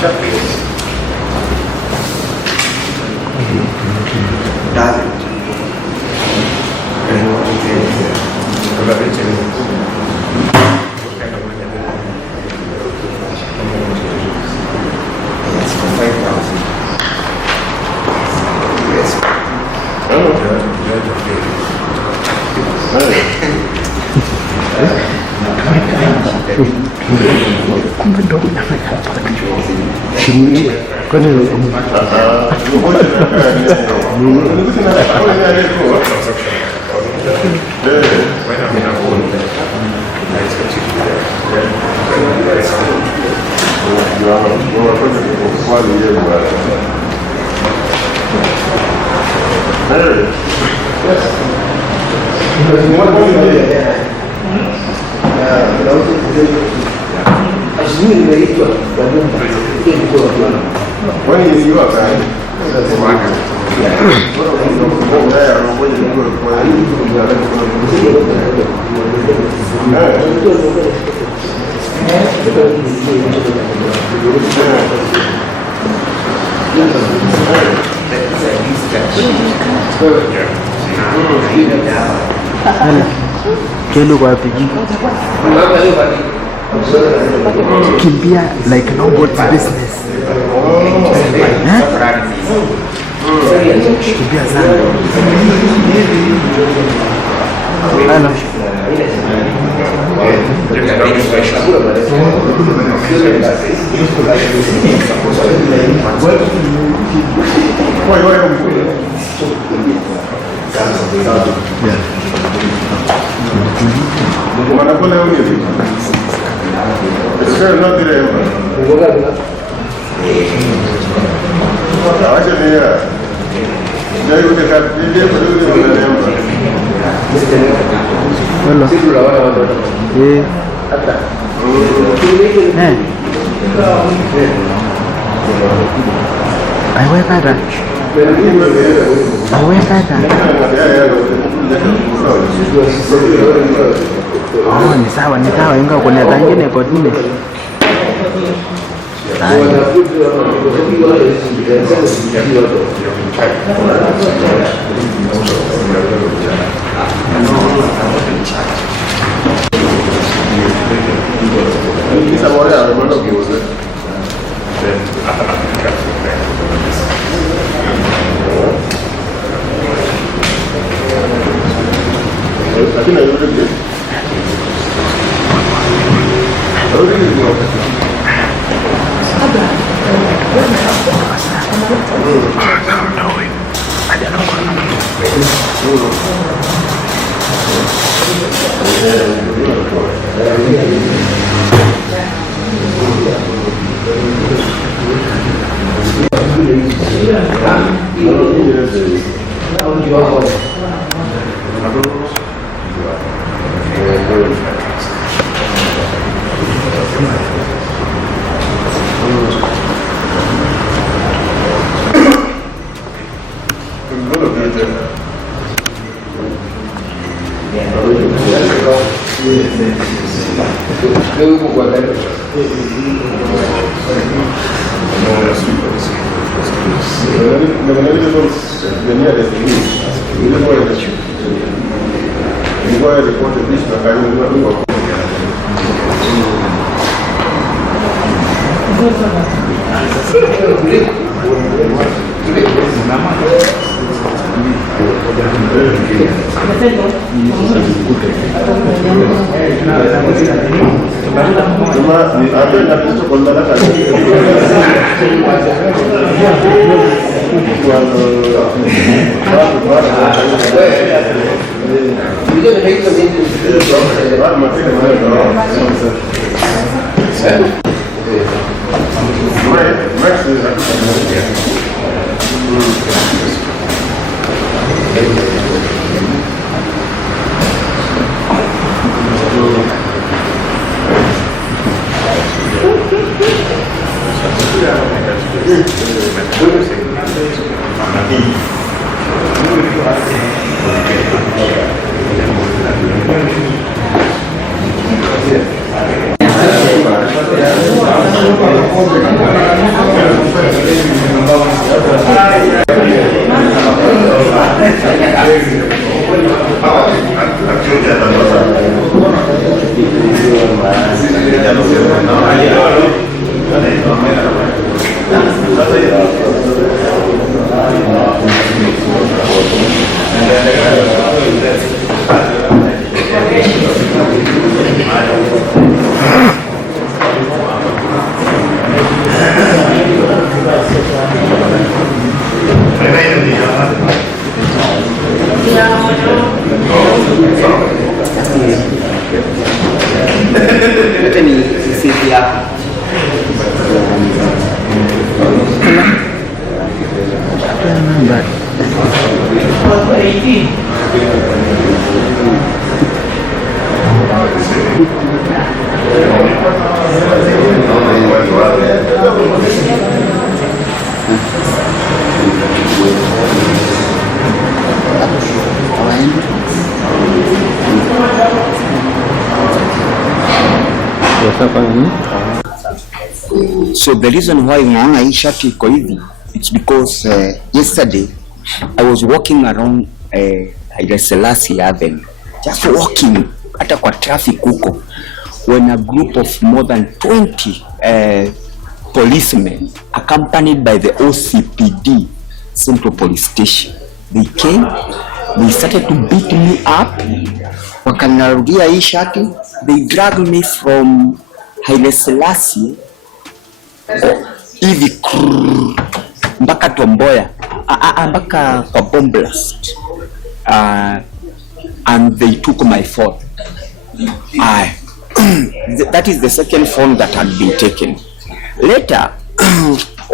Showbiz. Does it? Kimbia like nobody's business. Kimbia sana. Hello. Oh, ni sawa ingawa kuna zingine kwa dini. So the reason why unaona hii shati iko hivi, it's because yesterday I was walking around Haile Selassie Avenue, just walking hata kwa traffic huko, when a group of more than 20 policemen accompanied by the OCPD Central Police Station, they came, they started to beat me up, wakanarudia hii shati, they dragged me from Haile Selassie hivi mpaka Tomboya mpaka kwa bomb blast, and they took my phone. That is the second phone that had been taken. Later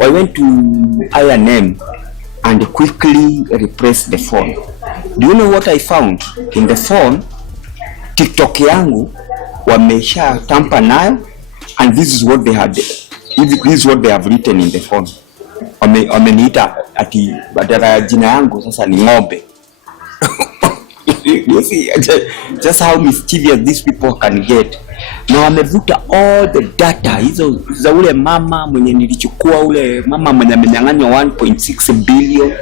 I went to I&M and quickly replaced the phone. Do you know what I found in the phone? TikTok yangu wamesha tampa nayo, and this is what they had, this is what they have written in the phone. Wameniita ati badala ya jina yangu sasa ni ng'ombe. You see just how mischievous these people can get. Na wamevuta all the data hizo za ule mama mwenye nilichukua, ule mama mwenye amenyang'anywa 1.6 billion,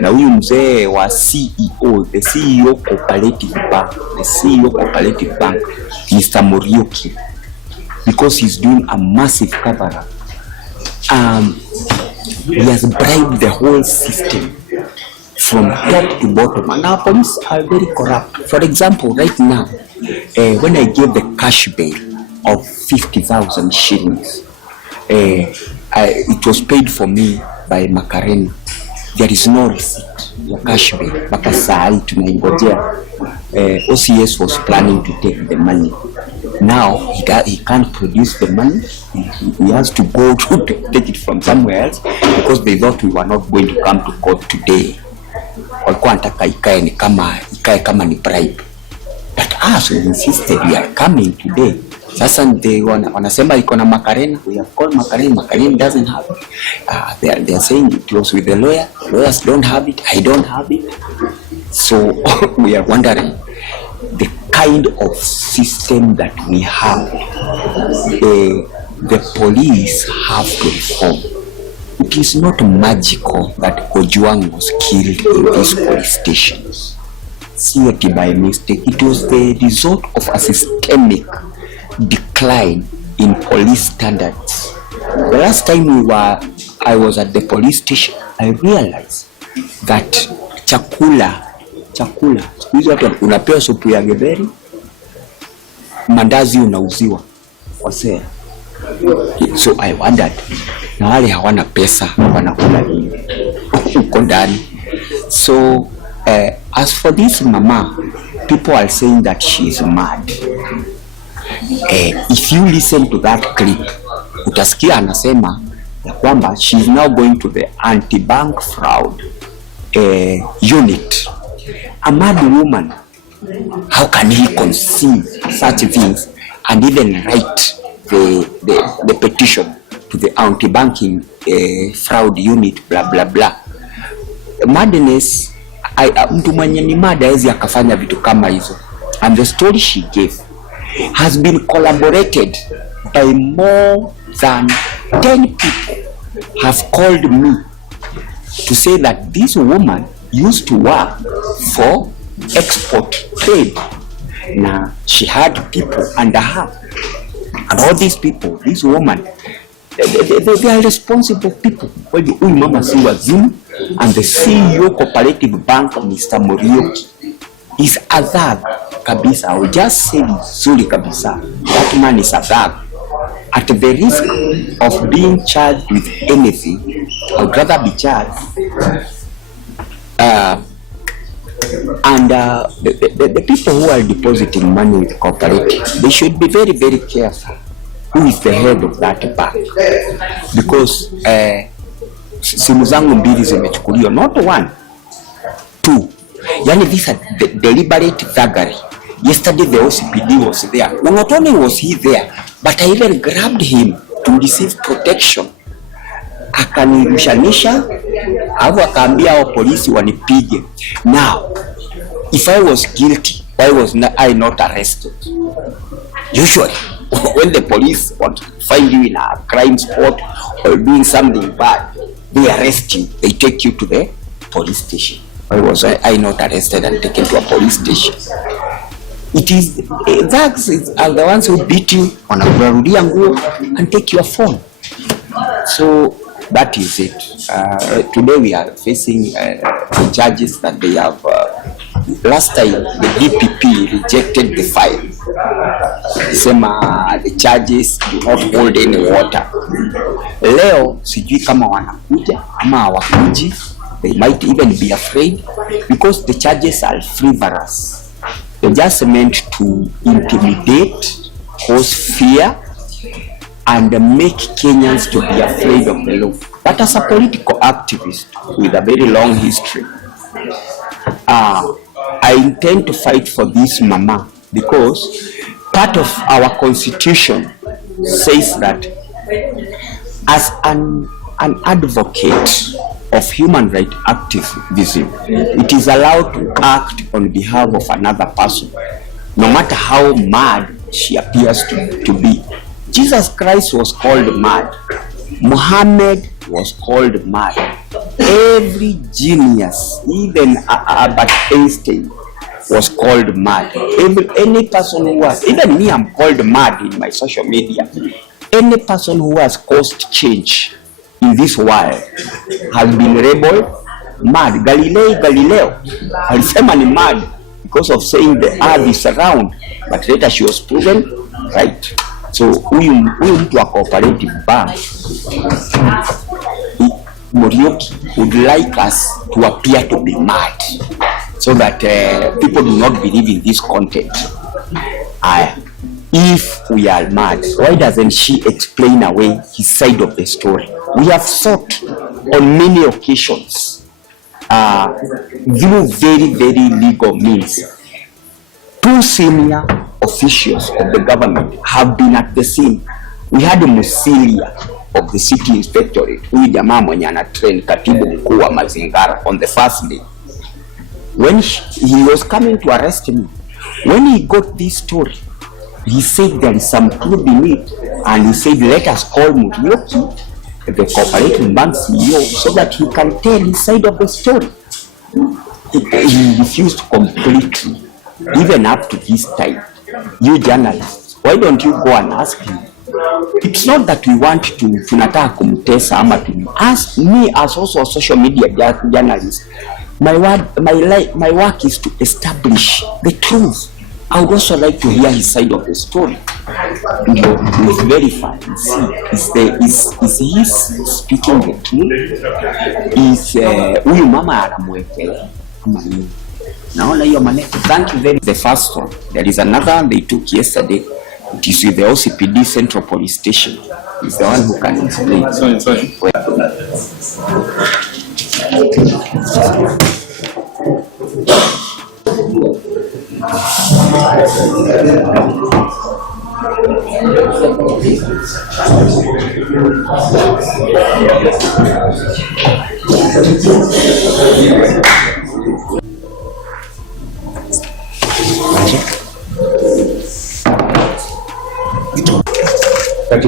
na huyu mzee wa CEO, the CEO Cooperative Bank, the CEO Cooperative Bank, Mr. Muriuki, because he's doing a massive cover-up. He has bribed the whole system from top to bottom, and our police are very corrupt. For example, right now, when I gave the cash bail of 50,000 shillings, it was paid for me by Macarena. There is no receipt ya cash bail. Mpaka saa hii tunaingojea. OCS was planning to take the money. Now he can't produce the money. He has to go to take it from somewhere else, because they thought we were not going to come to court today. Walikuwa wanataka ikae kama ni bribe. But us, we insisted we are coming today. Sasa wanasema iko na Macarena. We have called Macarena. Macarena doesn't have it. They are saying it was with the lawyer. Lawyers don't have it. I don't have it. So we are wondering the kind of system that we have. The police have to reform. It is not magical that Ojwang was killed in these police stations. See it by mistake. It was the result of a systemic decline in police standards. The last time I was at the police station, I realized that chakula, siku hizi watu unapewa supu ya getheri, mandazi unauziwa wasea. So I wondered, na wale hawana pesa wanakula nini uko ndani? So as for this mama, people are saying that she is mad. If you listen to that clip, utasikia anasema ya kwamba she is now going to the anti-bank fraud unit. A mad woman, how can he conceive such things and even write the petition to the anti-banking fraud unit, blah blah blah? Madness. Mtu mwenye ni mad hawezi akafanya vitu kama hizo. And the story she gave has been collaborated by more than 10 people have called me to say that this woman used to work for export trade. Now she had people under her, and all these people, this woman, they are responsible people. Well, huyu mama si wazimu, and the CEO Cooperative Bank, Mr. Muriuki, is a thug kabisa. I will just say vizuri kabisa, that man is a thug. At the risk of being charged with anything, I would rather be charged. And the people who are depositing money with cooperative, they should be very, very careful who is the head of that bank, because simu zangu mbili zimechukuliwa, not one, two. Yani this is the deliberate thuggery. Yesterday the OCPD was there. No, not only was he there, but I even grabbed him to receive protection. Akanirushanisha, alafu akaambia hao polisi wanipige. Now, if I was guilty, why was I not arrested? Usually, when the police want to find you in a crime spot or doing something bad, they arrest you. They take you to the police station. Why was I not arrested and taken to a police station? It is thugs are the ones who beat you, wanakurudia nguo and take your phone. So that is it. Today we are facing the charges that they have. Last time the DPP rejected the file. Sema the charges do not hold any water. Leo sijui kama wanakuja ama hawakuji. They might even be afraid because the charges are frivolous. They're just meant to intimidate, cause fear, and make Kenyans to be afraid of the law. But as a political activist with a very long history, I intend to fight for this mama because part of our constitution says that as an advocate of human rights activism, it is allowed to act on behalf of another person, no matter how mad she appears to be. Jesus Christ was called mad. Muhammad was called mad. Every genius, even Albert Einstein, was called mad. Any person who has, even me, I'm called mad in my social media. Any person who has caused change in this world has been labeled mad. Galileo alisema ni mad because of saying the earth is round, but later she was proven right. So huyu mtu wa cooperative bank Morioki would like us to appear to be mad so that people do not believe in this content. If we are mad, why doesn't she explain away his side of the story? We have sought on many occasions through very, very legal means. Two senior officials of the government have been at the scene. We had Musilia of the city inspectorate, huyu jamaa mwenye ana train katibu mkuu wa mazingara, on the first day when he was coming to arrest me. When he got this story, he said there is some truth in it, and he said let us call Murioki, the cooperative bank CEO, so that he can tell his side of the story. He refused completely. Even up to this time, you journalists, why don't you go and ask him? It's not that we want to tunataka kumtesa ama to ask me as also a social media journalist. My work is to establish the truth. I would also like to hear his side of the story. With verify and see is he speaking the truth? Is huyu mama anamwekele ama nini? Naona hiyo maneno. Thank you very much. The first one. There is another one they took yesterday. It is with the OCPD Central Police Station. It's the one who can explain. Sorry.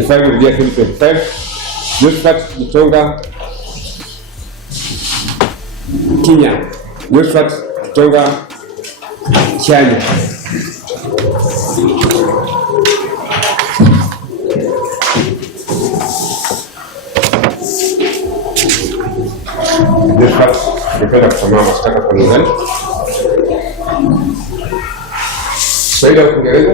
Of the year 2025, Josephat GITONGA Kinya, Josephat GITONGA Chanya. Josephat ningependa kusoma mashtaka kwa Nillan. Shahidi wa Kiingereza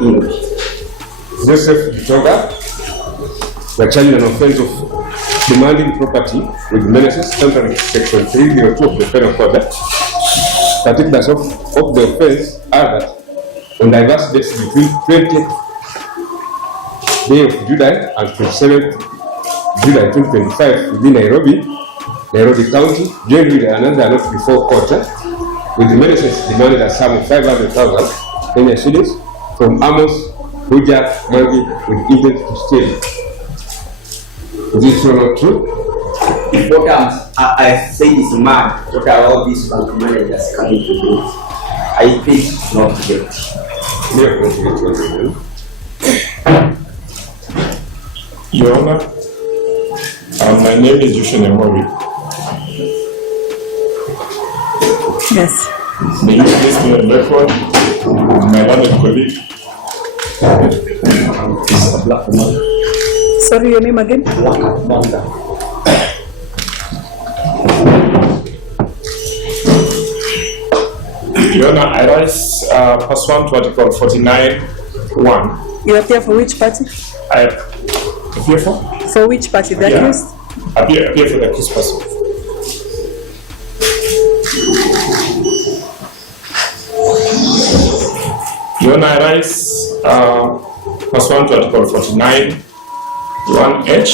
English. Joseph GITONGA was charged an offense of demanding property with menaces under Section 302 of the Penal Code. Particulars of the offense are that on diverse dates between 20th day of July and 27th July 2025 within Nairobi, Nairobi County, joined with another note before court, with the menaces demanded a sum of 500,000 Kenya shillings from Amos Huja Mangi with intent to steal. Is this true or not true? What I say is mad. What are all these bank managers coming to do? I think not guilty. Your Honor, my name is Yushin Emori. Yes. May you please be on record, my learned colleague is a black woman. Sorry, your name again? Your Honor, I rise pursuant to Article 49(1). You appear for which party? I appear for? For which party? The Yeah. accused? Appear for the accused person. Your Honor, I rise pursuant to Article 49(1)(h)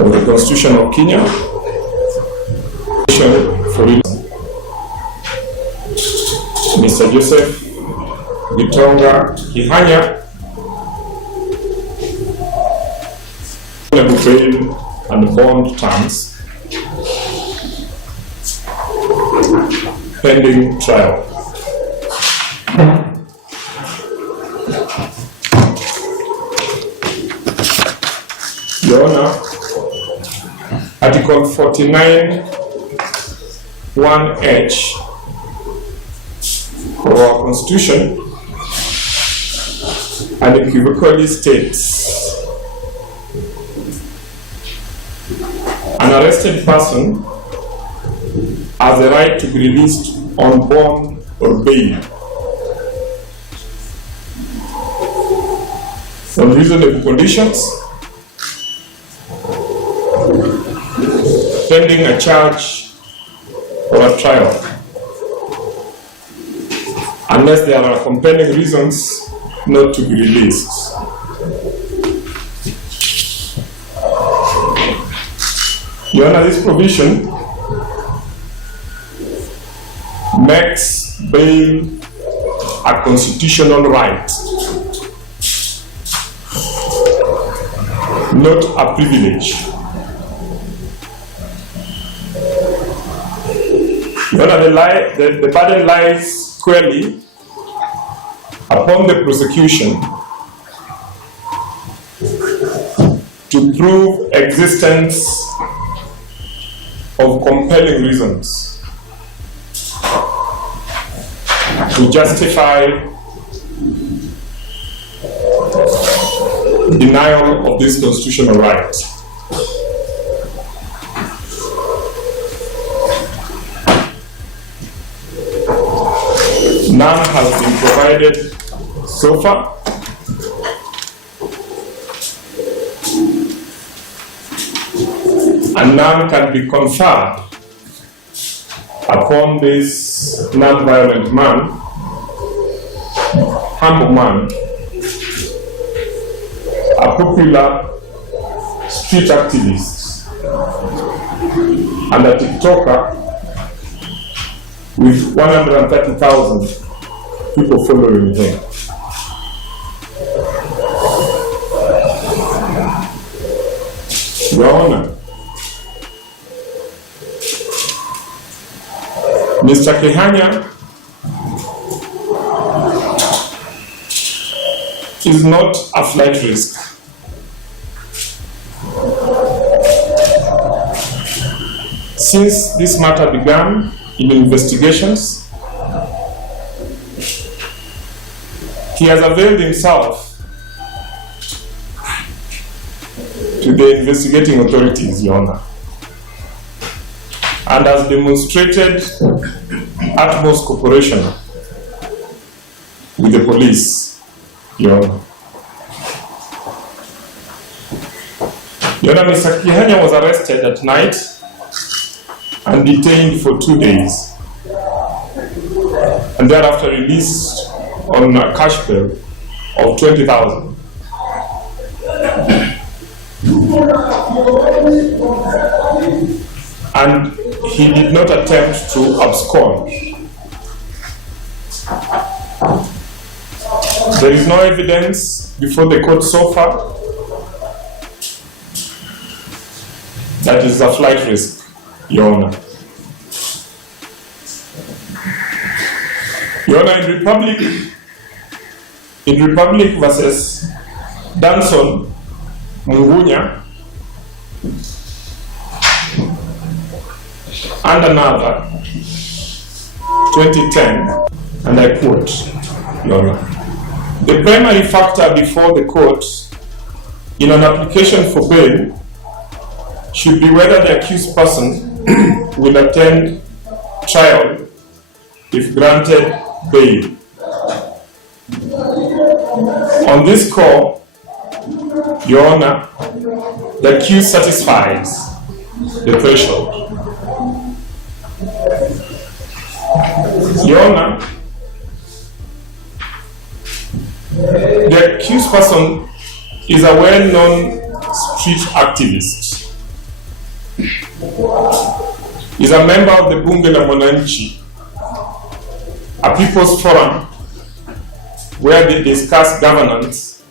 of the Constitution of Kenya. For Mr. Joseph GITONGA bail and bond terms pending trial. Your Honor, Article 49(1)(h) of our Constitution unequivocally states an arrested person has the right to be released on bond or bail on reasonable conditions pending a charge or a trial, unless there are compelling reasons not to be released. Your Honor, this provision makes bail a constitutional right, not a privilege. Your Honor, the burden lies squarely upon the prosecution to prove existence of compelling reasons to justify denial of this constitutional right. None has been provided so far. And none can be conferred upon this non-violent man, humble man, a popular street activist, and a TikToker with 130,000 people following him. Your Honor, Mr. Kihanya is not a flight risk. Since this matter began in investigations, he has availed himself to the investigating authorities, Your Honor, and has demonstrated utmost cooperation with the police, Your Honor. Your Honor, Mr. Kihanya was arrested at night and detained for 2 days, and thereafter released on a cash bail of 20,000. and he did not attempt to abscond. There is no evidence before the court so far that is a flight risk, Your Honor. Your Honor, in Republic versus Danson Mungunya and another, 2010, and I quote, Your Honor, the primary factor before the court in an application for bail should be whether the accused person will attend trial if granted bail. On this score, Your Honor, the accused satisfies the threshold. Your Honor, the accused person is a well-known street activist. Is a member of the Bunge la Mwananchi, a people's forum where they discuss governance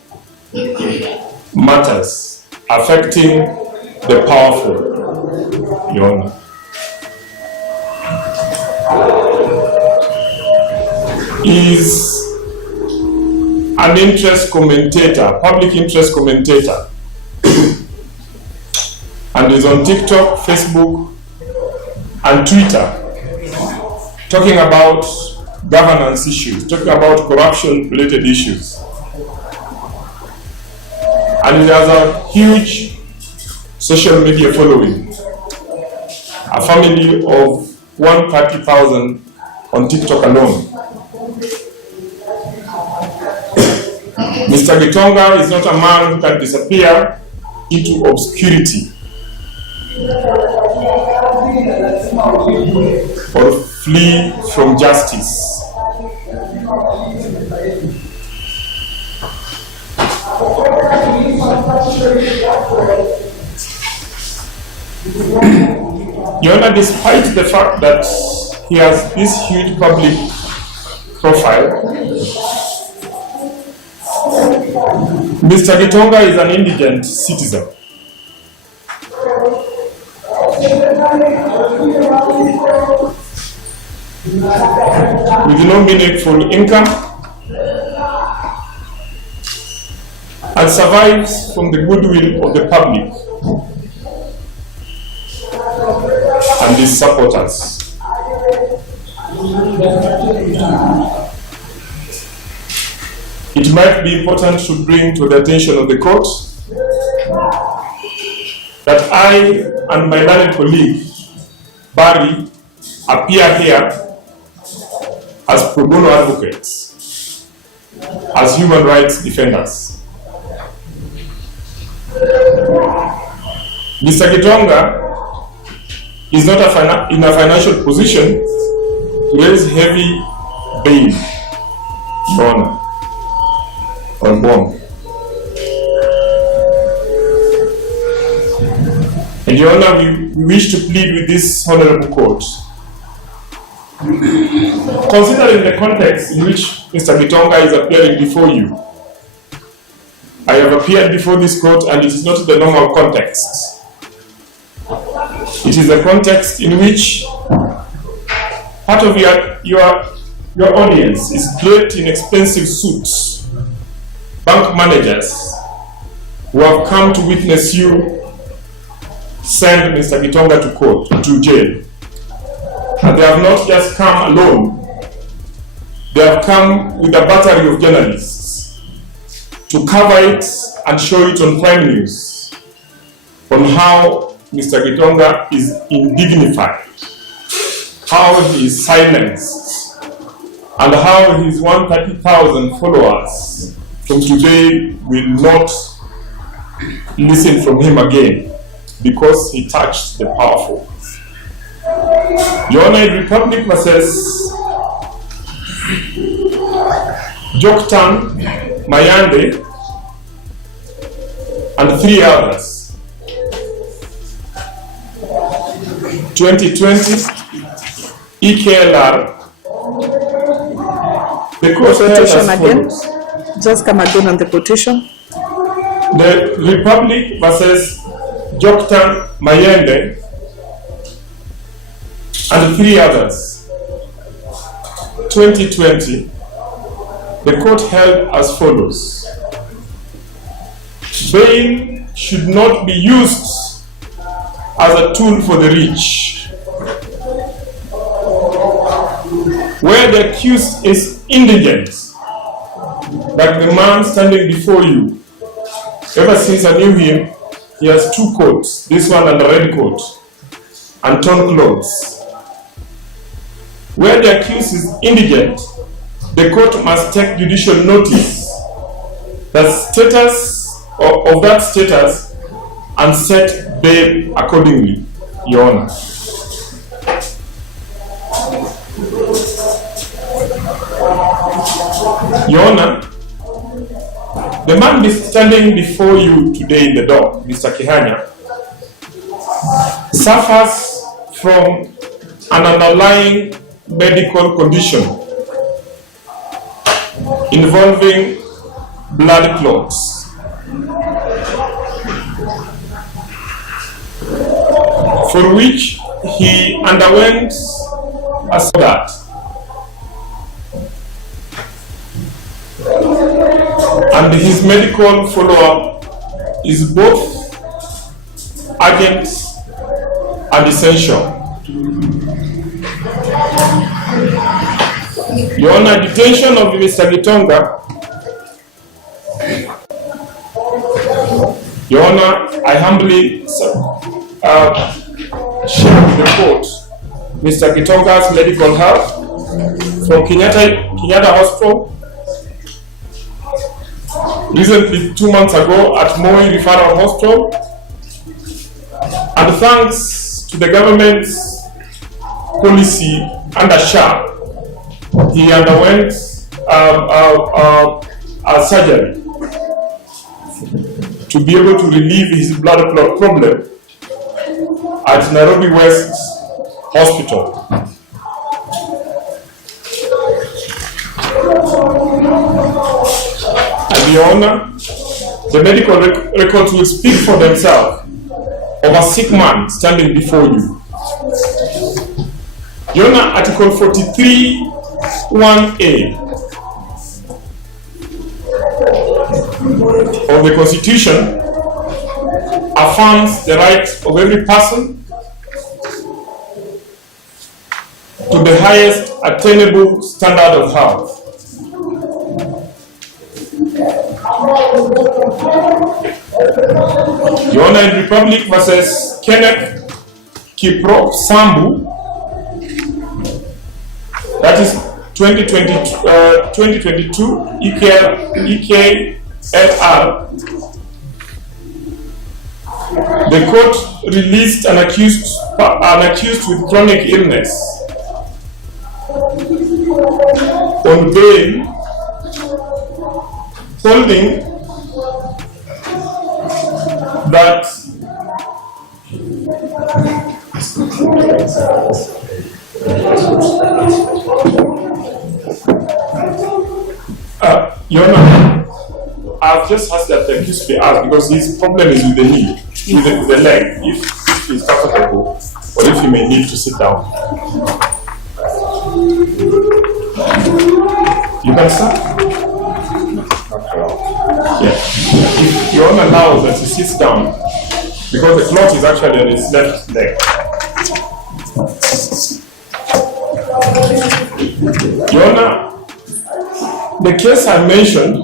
matters affecting the powerful, Your Honor. Is an interest commentator, public interest commentator, and is on TikTok, Facebook, and Twitter, talking about governance issues, talking about corruption-related issues. And it has a huge social media following, a family of 130,000 on TikTok alone. Mr. GITONGA is not a man who can disappear into obscurity or flee from justice. Your Honor, despite the fact that he has this huge public profile, Mr. GITONGA is an indigent citizen. With no meaningful income, and survives from the goodwill of the public and his supporters. It might be important to bring to the attention of the court that I and my learned colleague, Barry, appear here as pro bono advocates, as human rights defenders. Mr. GITONGA is not in a financial position to raise heavy bail, Your Honor, on bond. And Your Honor, we wish to plead with this honorable court, considering the context in which Mr. GITONGA is appearing before you. I have appeared before this court and it is not the normal context. It is a context in which part of your audience is draped in expensive suits, bank managers who have come to witness you send Mr. GITONGA to court, to jail. And they have not just come alone, they have come with a battery of journalists to cover it and show it on Prime News on how Mr. GITONGA is indignified, how he is silenced, and how his 130,000 followers from today will not listen from him again because he touched the powerful. Your Honor, in Republic versus Joktan, Mayande, and 3 others, 2020 EKLR. The court held as Quotation again. follows. Just come again on the quotation. The Republic versus Joktan Mayende and 3 others. 2020. The court held as follows. Bail should not be used as a tool for the rich. Where the accused is indigent, like the man standing before you. Ever since I knew him, he has 2 coats, this one and a red coat, and torn clothes. Where the accused is indigent, the court must take judicial notice that status of that status and set bail accordingly, Your Honor. Your Honor, the man standing before you today in the dock, Mr. Kihanya, suffers from an underlying medical condition involving blood clots. For which he underwent a surgery. And his medical follow-up is both urgent and essential. Your Honor, detention of Mr. GITONGA. Your Honor, I humbly share with the court Mr. GITONGA's medical health from Kenyatta Hospital. Recently, 2 months ago at Moi Referral Hospital, and thanks to the government's policy under SHA, he underwent a surgery to be able to relieve his blood clot problem at Nairobi West Hospital. And Your Honor, the medical records will speak for themselves of a sick man standing before you. Your Honor, Article 43(1)(a) of the Constitution affirms the right of every person to the highest attainable standard of health. Your Honor, in Republic versus Kenneth Kiprop Sambu, that is 2022 EKLR, the court released an accused with chronic illness on bail, holding that Your Honor, I've just asked that the accused be asked because his problem is with the knee, with the leg, if he's comfortable, or if he may need to sit down. You can start? Yeah. If Your Honor allows that he sits down, because the clot is actually on his left leg. Your Honor, the case I mentioned,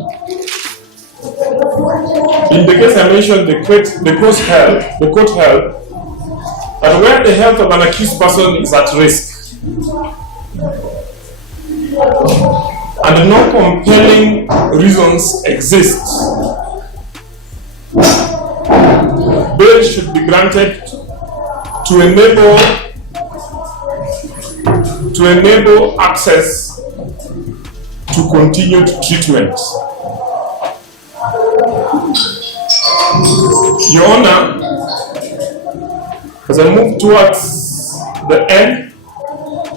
the court held that where the health of an accused person is at risk and no compelling reasons exist, bail should be granted to enable access to continued treatment. Your Honor, as I move towards the end,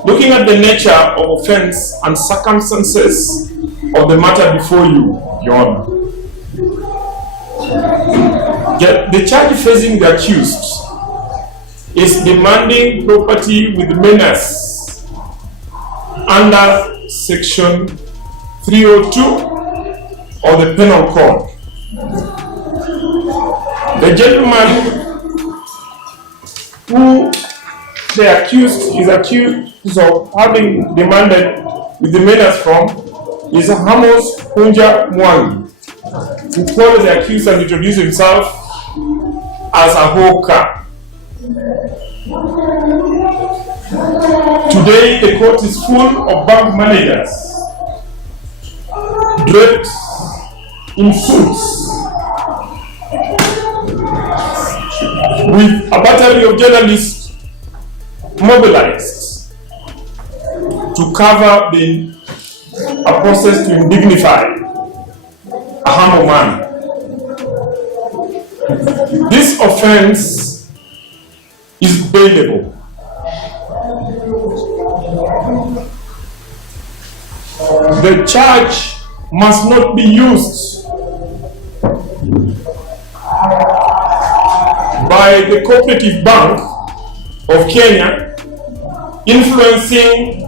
looking at the nature of offense and circumstances of the matter before you, Your Honor. The charge facing the accused is demanding property with menace under Section 302 of the Penal Code. The gentleman who the accused is accused of having demanded with the menace from is Amos Kunja Mwangi, who called the accused and introduced himself as a hawker. Today, the court is full of bank managers draped in suits with a battery of journalists mobilized to cover a process to indignify a humble man. This offense is bailable. The charge must not be used by the Cooperative Bank of Kenya influencing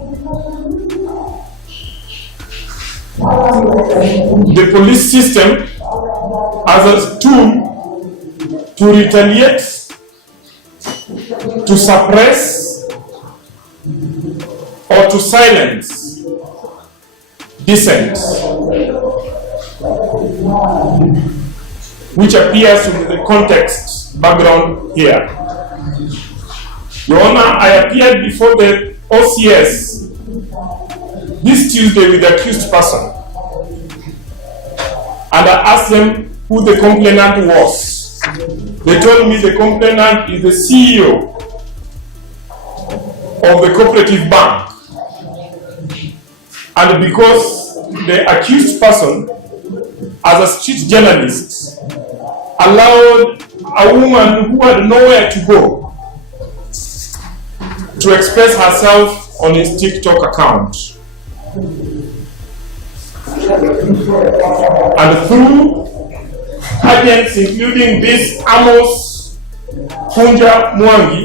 the police system as a tool to retaliate, to suppress, or to silence dissent, which appears in the context background here. Your Honor, I appeared before the OCS this Tuesday with the accused person, and I asked them who the complainant was. They told me the complainant is the CEO of the Cooperative Bank, and because the accused person, as a street journalist, allowed a woman who had nowhere to go to express herself on his TikTok account. And through agents including this Amos Kunja Mwangi,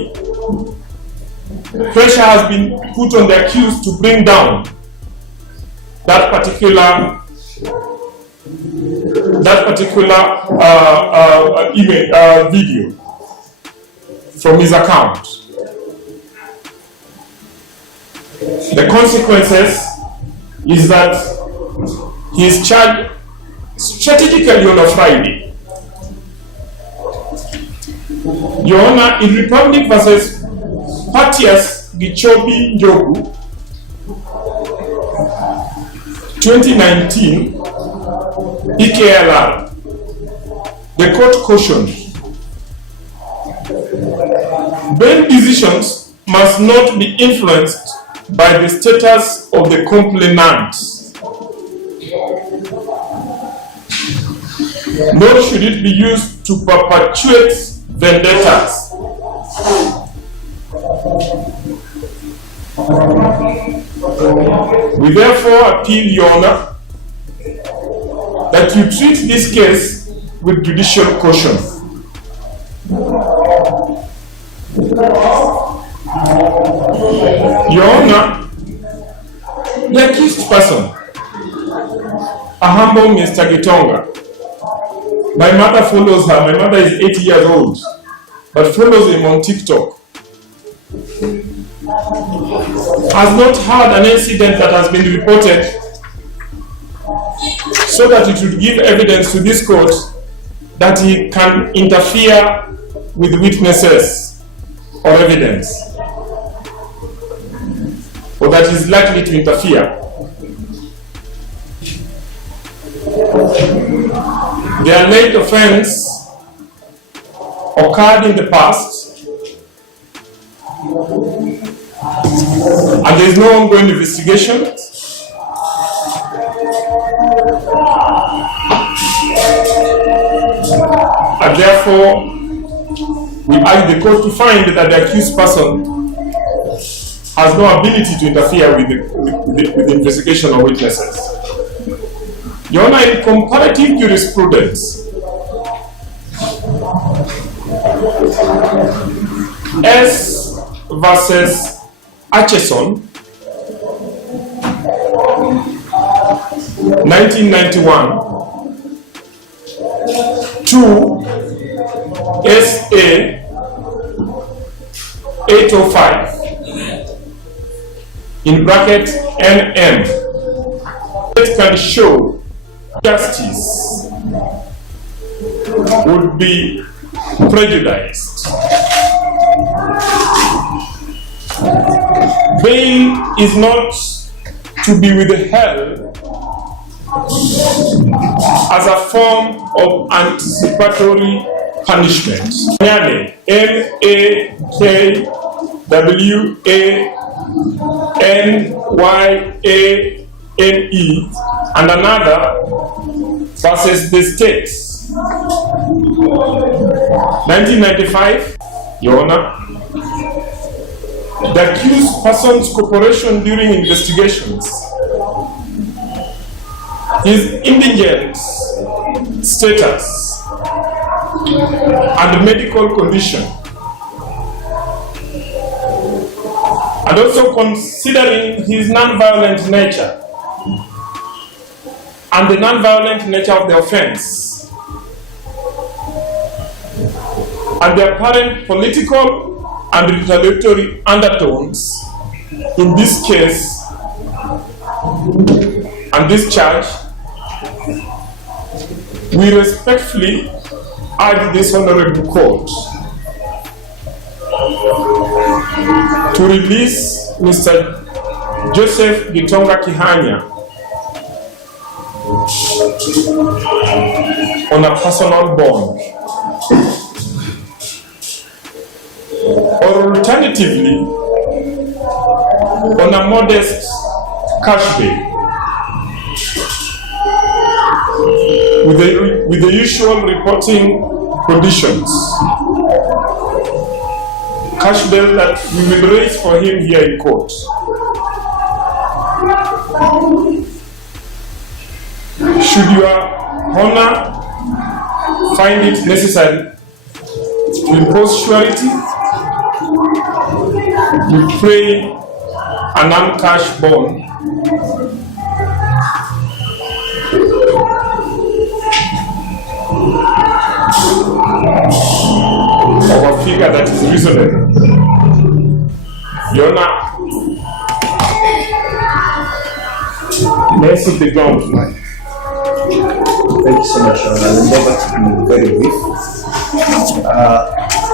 pressure has been put on the accused to bring down that particular video from his account. The consequences is that he is charged strategically on a Friday. Your Honor, in Republic versus Patias Gichobi Njogu, 2019, PKLR, the court cautioned bail decisions must not be influenced by the status of the complainant, nor should it be used to perpetuate vendettas. We therefore appeal, Your Honor, that you treat this case with judicial caution. Your Honor, the accused person, a humble Mr. GITONGA. My mother follows her. My mother is 80 years old, but follows him on TikTok. Has not had an incident that has been reported so that it would give evidence to this court that he can interfere with witnesses or evidence, or that is likely to interfere. The alleged offense occurred in the past, and there is no ongoing investigation. And therefore, we urge the court to find that the accused person has no ability to interfere with the investigation of witnesses. Your Honor, in comparative jurisprudence, S versus Acheson, 1991, 2 SA 805, in bracket NM, it can show justice would be prejudiced. Bail is not to be withheld as a form of anticipatory punishment. MAKWANYANE and another versus the states. 1995, Your Honor. The accused person's cooperation during investigations, his indigent status and medical condition, and also considering his non-violent nature and the non-violent nature of the offense, and the apparent political and retaliatory undertones in this case and this charge, we respectfully urge this honorable court to release Mr. Joseph GITONGA Kihanya on a personal bond, or alternatively on a modest cash bail with the usual reporting conditions. Cash bail that we will raise for him here in court. Should Your Honor find it necessary to impose surety, we pray a non-cash bond of a figure that is reasonable. Your Honor, let's sit the ground. Thank you so much, Your Honor. I'll endeavor to be very brief.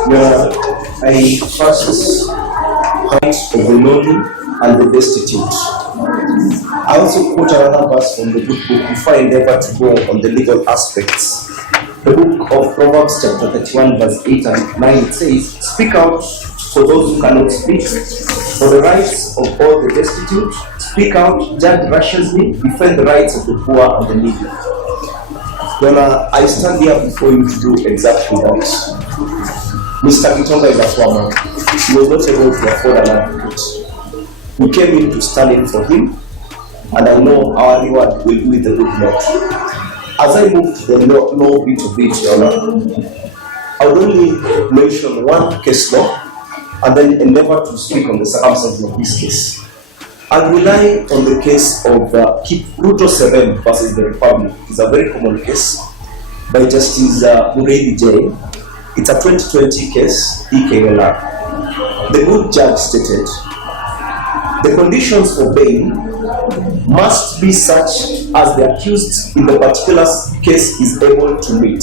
Your Honor, I first point of the lowly and the destitute. I also quote another verse from the good book before I endeavor to go on the legal aspects. The book of Proverbs chapter 31 verse 8 and 9, it says, "Speak out for those who cannot speak, for the rights of all the destitute. Speak out, judge righteously, defend the rights of the poor and the needy." Well, I stand here before you to do exactly that. Mr. GITONGA is a poor man. He was not able to afford an advocate. We came in to stand in for him, and I know our reward will be the good Lord. As I move to the law bit of it, Your Honor, I would only mention one case law and then endeavor to speak on the circumstances of this case. I'll rely on the case of Ruto Serem versus the Republic. It's a very common case by Justice Murray J. It's a 2020 case, EKLR. The good judge stated, the conditions for bail must be such as the accused in the particular case is able to meet.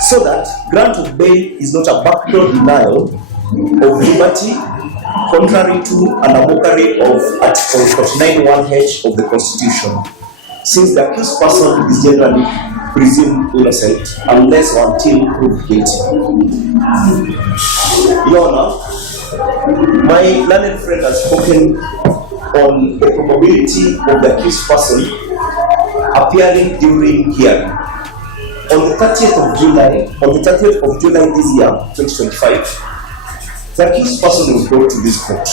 So that grant of bail is not a backdoor denial of liberty, contrary to and a mockery of Article 49(1)(h) of the Constitution, since the accused person is generally presumed innocent unless or until proved guilty. Your Honor, my learned friend has spoken on the probability of the accused person appearing during hearing. On the 30th of July this year, 2025, The accused person was brought to this court.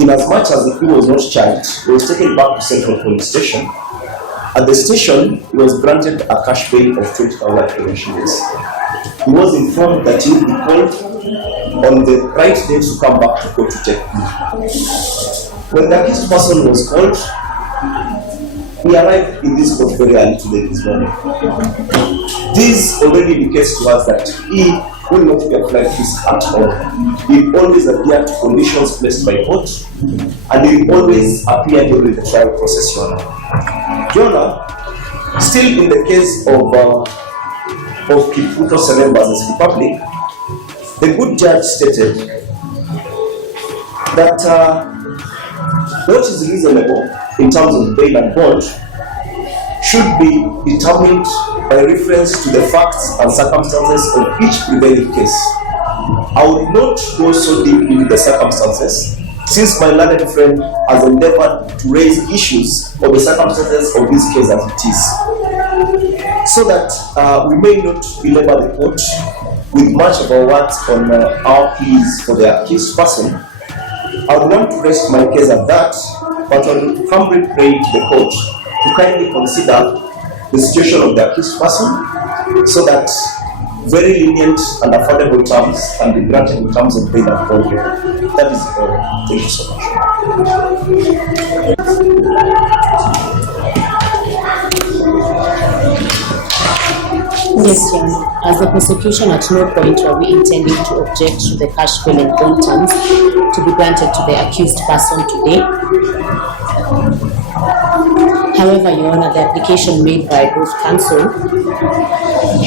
In as much as he was not charged, he was taken back to Central Police Station. At the station, he was granted a cash bail of 20,000 shillings. He was informed that he would be called on the right day to come back to court to take plea. When the accused person was called, he arrived in this court very early today this morning. This already indicates to us that he will not be applied this at all. He always appear to conditions placed by court, and he always appear during the trial process, Your Honor. Still in the case of Kipruto Selem versus Republic, the good judge stated that what is reasonable in terms of bail and bond should be determined by reference to the facts and circumstances of each prevailing case. I would not go so deep into the circumstances, since my learned friend has endeavored to raise issues of the circumstances of this case as it is, so that we may not belabor the court with much of our words on our pleas for the accused person. I would want to rest my case at that, but I would humbly pray to the court to kindly consider the situation of the accused person, so that very lenient and affordable terms can be granted in terms of bail and bond. That is all. Thank you so much. Yes, Your Honor. As the prosecution at no point are we intending to object to the cash bail and bond terms to be granted to the accused person today. However, Your Honor, the application made by both counsel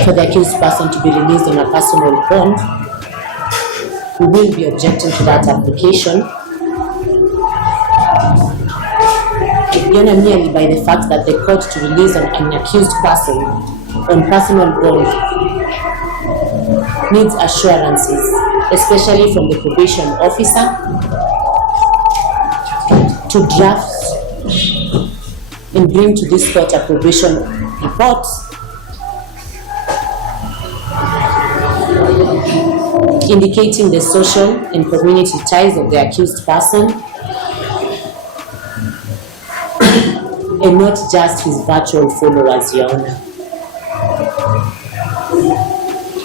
for the accused person to be released on a personal bond, we will be objecting to that application, Your Honor, merely by the fact that the court to release an accused person on personal bond needs assurances, especially from the probation officer, to draft and bring to this court a probation report indicating the social and community ties of the accused person, and not just his virtual followers, Your Honor.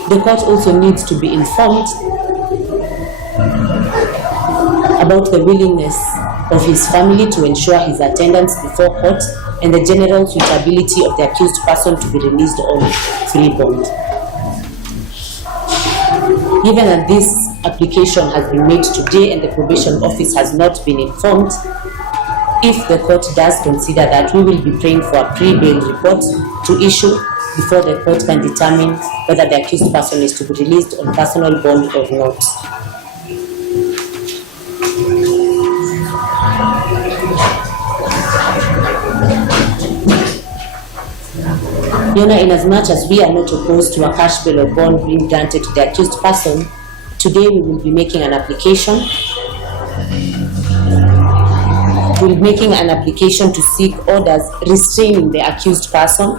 The court also needs to be informed about the willingness of his family to ensure his attendance before court and the general suitability of the accused person to be released on free bond. Given that this application has been made today and the probation office has not been informed, if the court does consider that, we will be praying for a pre-bail report to issue before the court can determine whether the accused person is to be released on personal bond or not. Your Honor, in as much as we are not opposed to a cash bail or bond being granted to the accused person, today we will be making an application. We will be making an application to seek orders restraining the accused person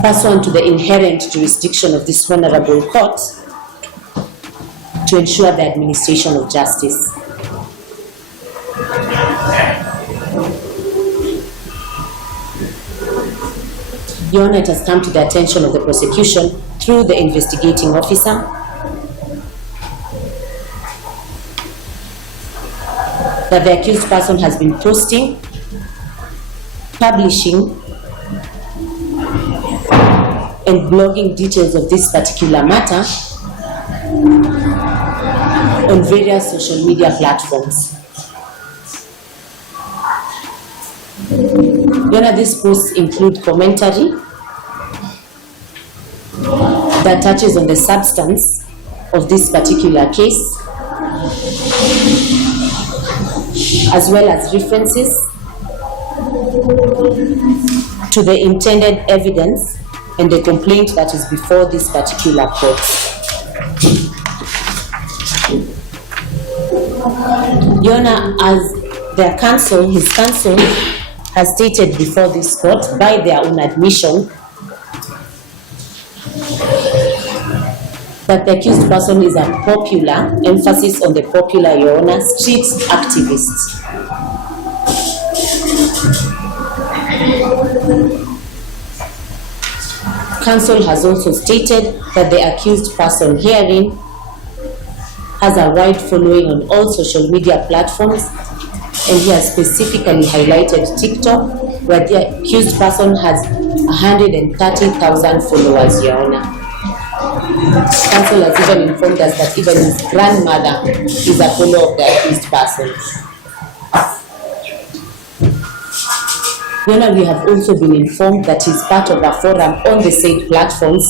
pursuant to the inherent jurisdiction of this honorable court to ensure the administration of justice. Your Honor, it has come to the attention of the prosecution through the investigating officer that the accused person has been posting, publishing, and blogging details of this particular matter on various social media platforms. Your Honor, these posts include commentary that touches on the substance of this particular case, as well as references to the intended evidence and the complaint that is before this particular court. Your Honor, as their counsel, his counsel, has stated before this court by their own admission that the accused person is a popular, emphasis on the popular, Your Honor, street activist. Counsel has also stated that the accused person herein has a wide following on all social media platforms, and he has specifically highlighted TikTok, where the accused person has 130,000 followers, Your Honor. Counsel has even informed us that even his grandmother is a follower of the accused person. Your Honor, we have also been informed that he is part of a forum on the said platforms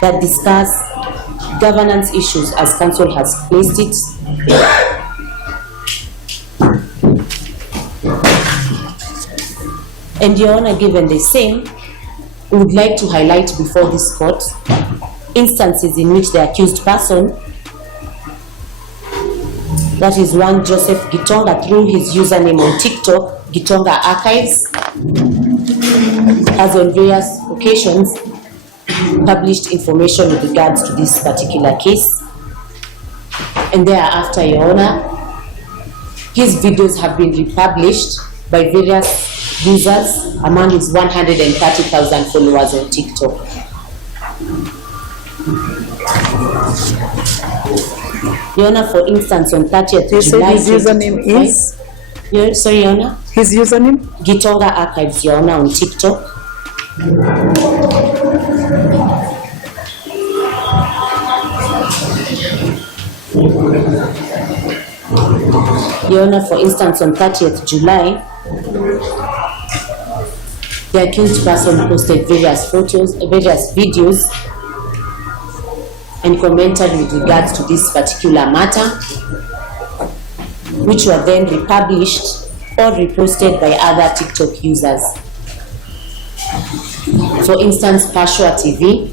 that discuss governance issues, as counsel has placed it. And Your Honor, given the same, we would like to highlight before this court instances in which the accused person, that is one Joseph GITONGA, through his username on TikTok, GITONGA Archives, has on various occasions published information with regards to this particular case. And thereafter, Your Honor, his videos have been republished by various users among his 130,000 followers on TikTok. Your Honor, for instance, on 30th You July, said his username is? Sorry, Your Honor? His username? GITONGA Archives, Your Honor, on TikTok. Your Honor, for instance, on 30th July, the accused person posted various photos, various videos, and commented with regards to this particular matter, which were then republished or reposted by other TikTok users. For instance, Pashwa TV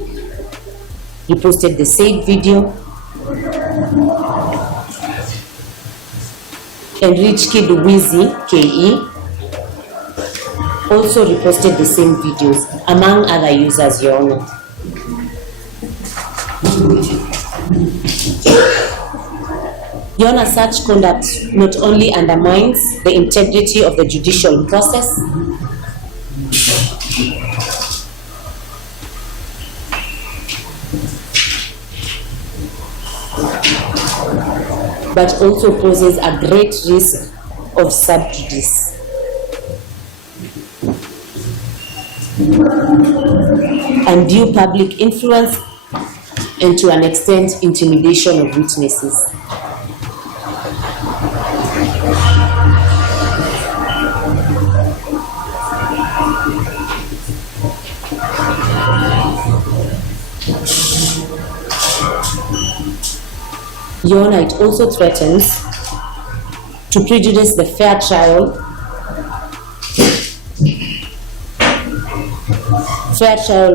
reposted the said video, and Rich Kid Wizzy KE also reposted the same videos, among other users, Your Honor. Your Honor, such conduct not only undermines the integrity of the judicial process, but also poses a great risk of subjudice. Undue public influence, and to an extent, intimidation of witnesses. Your Honor, it also threatens to prejudice the fair trial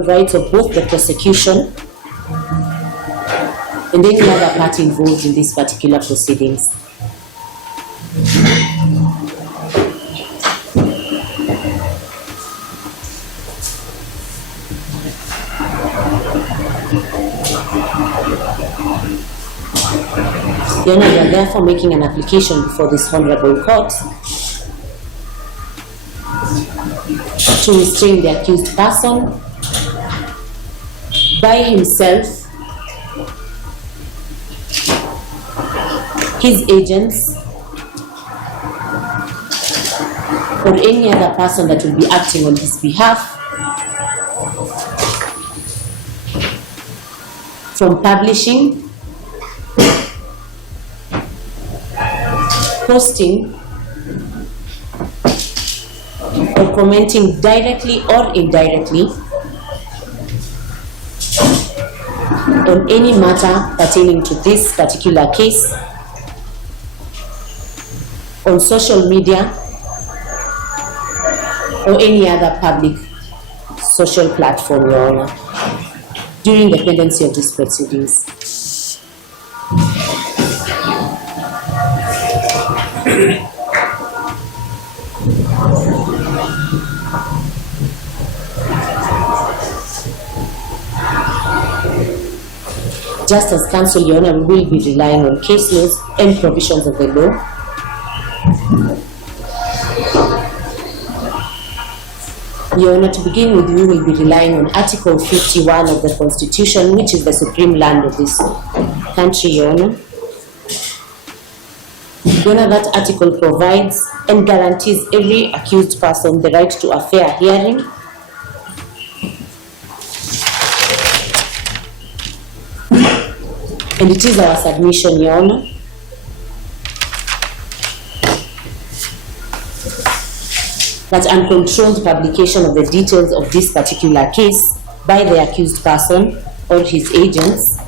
rights of both the prosecution and any other party involved in these particular proceedings. Your Honor, we are therefore making an application before this Honorable Court to restrain the accused person by himself, his agents, or any other person that will be acting on his behalf from publishing, posting, or commenting directly or indirectly on any matter pertaining to this particular case on social media or any other public social platform, Your Honor, during the pendency of these proceedings. Just as Council, Your Honor, we will be relying on case laws and provisions of the law. Your Honor, to begin with, we will be relying on Article 51 of the Constitution, which is the supreme land of this country, Your Honor. Your Honor, that article provides and guarantees every accused person the right to a fair hearing, and it is our submission, Your Honor, that uncontrolled publication of the details of this particular case by the accused person or his agents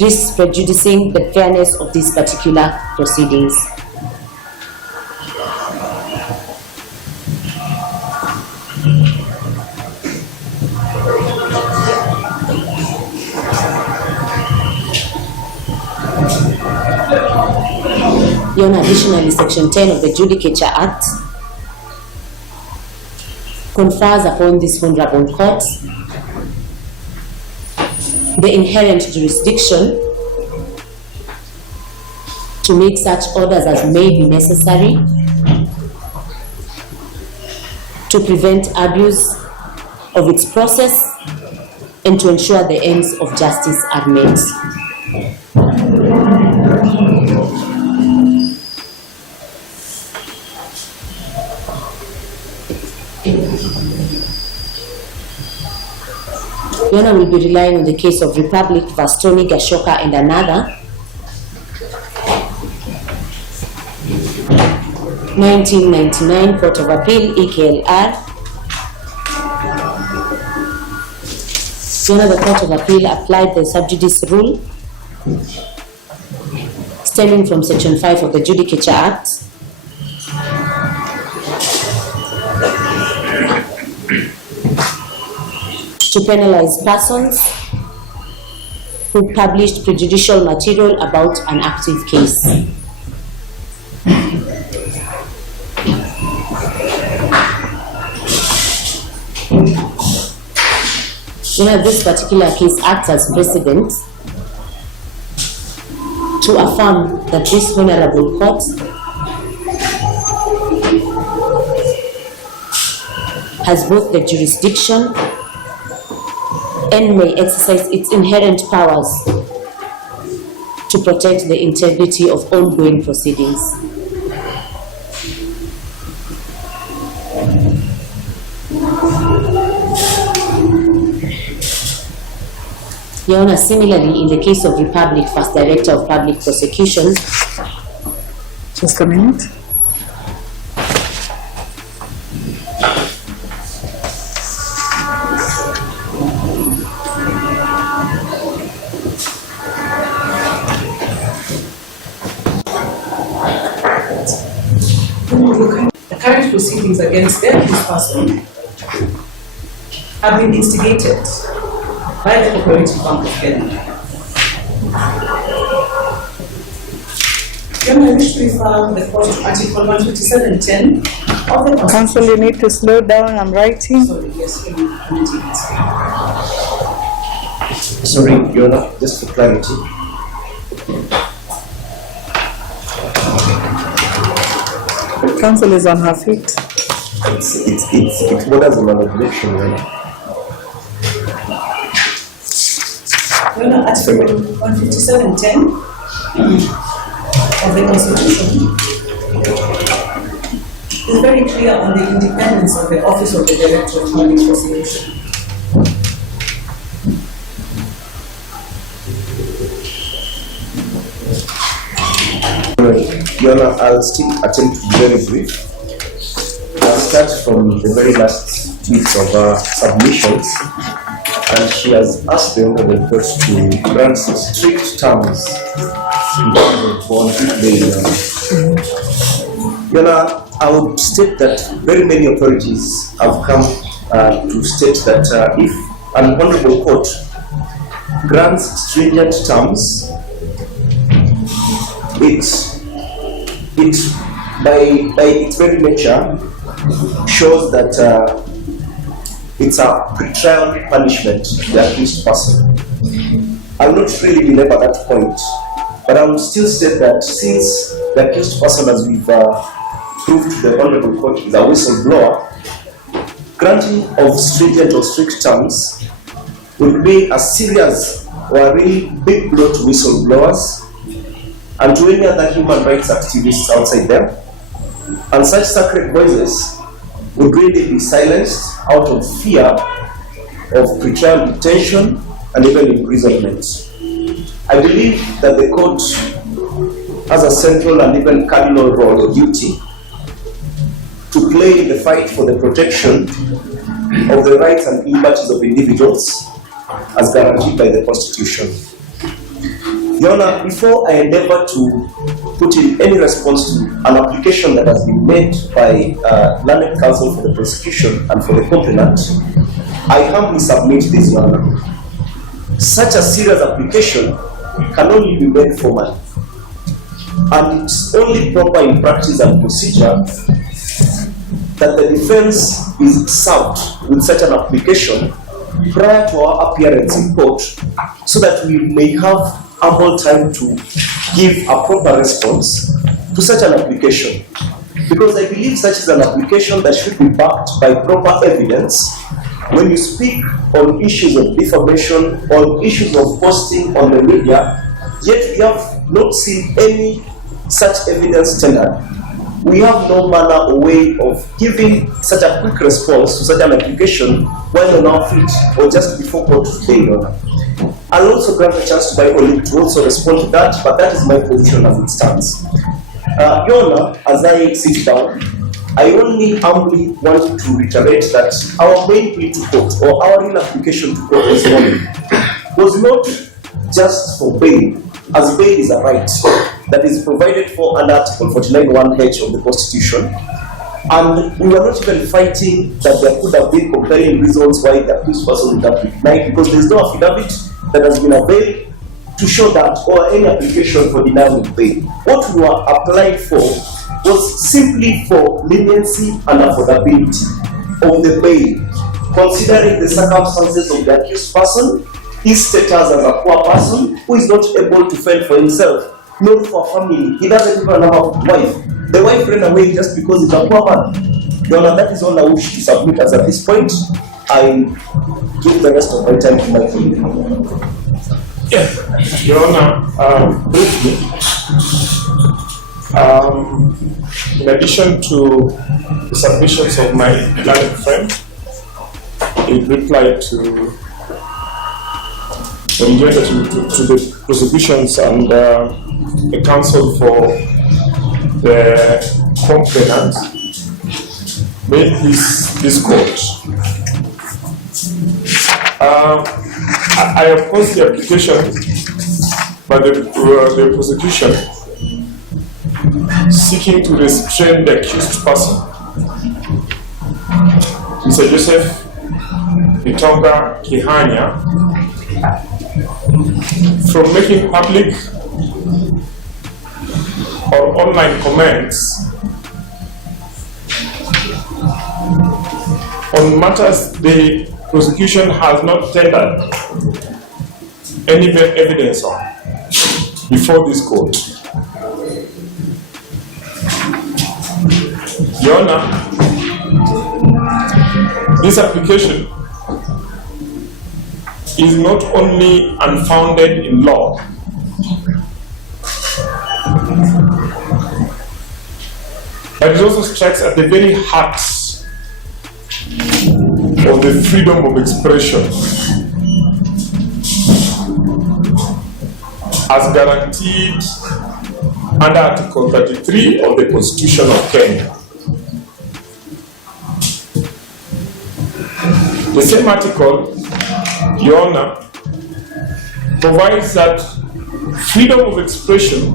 risks prejudicing the fairness of these particular proceedings. Your Honor, additionally, Section 10 of the Judicature Act confers upon this honorable court the inherent jurisdiction to make such orders as may be necessary to prevent abuse of its process and to ensure the ends of justice are met. Your Honor, will be relying on the case of Republic vs. Tony Gashoka and another, 1999 Court of Appeal, EKLR. Your Honor, the Court of Appeal applied the sub judice rule stemming from Section 5 of the Judicature Act to penalize persons who published prejudicial material about an active case. You know, this particular case acts as precedent to affirm that this honorable court has both the jurisdiction and may exercise its inherent powers to protect the integrity of ongoing proceedings. Your Honor, similarly, in the case of Republic vs. Director of Public Prosecutions, Just a minute. The current proceedings against their accused person have been instigated by the Cooperative Bank of Kenya. I wish to refer the court to Article 157.10 of the Constitution. Counsel, you need to slow down. I'm writing. Sorry, yes, committee. Sorry, Your Honor, just for clarity. Counsel is on her feet. It's borders on an objection, right? Article 157.10 of the Constitution is very clear on the independence of the Office of the Director of Public Prosecution. Your Honor, I'll still attempt to be very brief. I'll start from the very last tweets of our submissions, and she has asked the Honorable Court to grant strict terms in terms of bond bail. Your Honor, I would state that very many authorities have come to state that if an Honorable Court grants stringent terms, it by its very nature shows that it's a pretrial punishment to the accused person. I will not really belabor that point, but I will still state that since the accused person, as we've proved to the Honorable Court, is a whistleblower, granting of stringent or strict terms would be a serious or a really big blow to whistleblowers and to any other human rights activists outside them. And such sacred voices would really be silenced out of fear of pretrial detention and even imprisonment. I believe that the court has a central and even cardinal role or duty to play in the fight for the protection of the rights and liberties of individuals as guaranteed by the Constitution. Your Honor, before I endeavor to put in any response to an application that has been made by learned counsel for the prosecution and for the complainant, I humbly submit this, Your Honor. Such a serious application can only be made formally, and it's only proper in practice and procedure that the defense is served with such an application prior to our appearance in court, so that we may have ample time to give a proper response to such an application. Because I believe such is an application that should be backed by proper evidence. When you speak on issues of defamation, on issues of posting on the media, yet we have not seen any such evidence tendered, we have no manner or way of giving such a quick response to such an application while on our feet or just before court today, Your Honor. I'll also grant a chance to my colleague to also respond to that, but that is my position as it stands. Your Honor, as I sit down, I only humbly want to reiterate that our main plea to court, or our real application to court this morning, was not just for bail, as bail is a right that is provided for under Article 49(1)(h) of the Constitution. And we were not even fighting that there could have been compelling reasons why the accused person would have been denied, because there is no affidavit that has been availed to show that, or any application for denial of bail. What we were applying for was simply for leniency and affordability of the bail, considering the circumstances of the accused person, his status as a poor person who is not able to fend for himself, not for a family. He doesn't even have a wife. The wife ran away just because he's a poor man. Your Honor, that is all I wish to submit as at this point. I give the rest of my time to my colleague. Yes, Your Honor, briefly, in addition to the submissions of my learned friend, in reply to the prosecutions and the counsel for the complainant, made this court. I oppose the application by the prosecution seeking to restrain the accused person, Mr. Joseph GITONGA Kihanya, from making public or online comments on matters the prosecution has not tendered any evidence on before this court. Your Honor, this application is not only unfounded in law, but it also strikes at the very heart of the freedom of expression as guaranteed under Article 33 of the Constitution of Kenya. The same article, Your Honor, provides that freedom of expression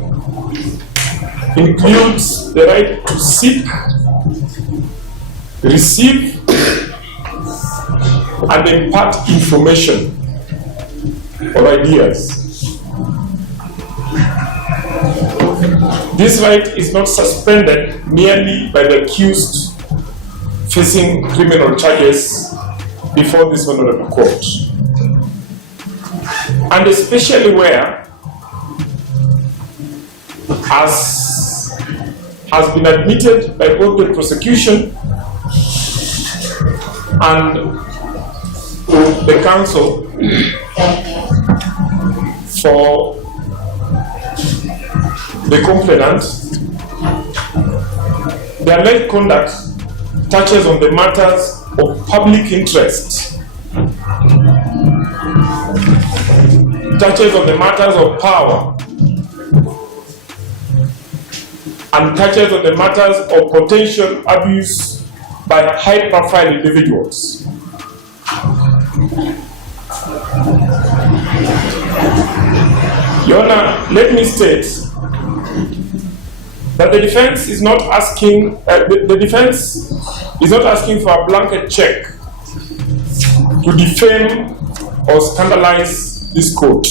includes the right to seek, receive, and impart information or ideas. This right is not suspended merely by the accused facing criminal charges before this honorable court. And especially where, as has been admitted by both the prosecution and the counsel for the complainant, the alleged conduct touches on the matters of public interest, touches on the matters of power, and touches on the matters of potential abuse by high-profile individuals. Your Honor, let me state that the defense is not asking for a blanket check to defame or scandalize this court.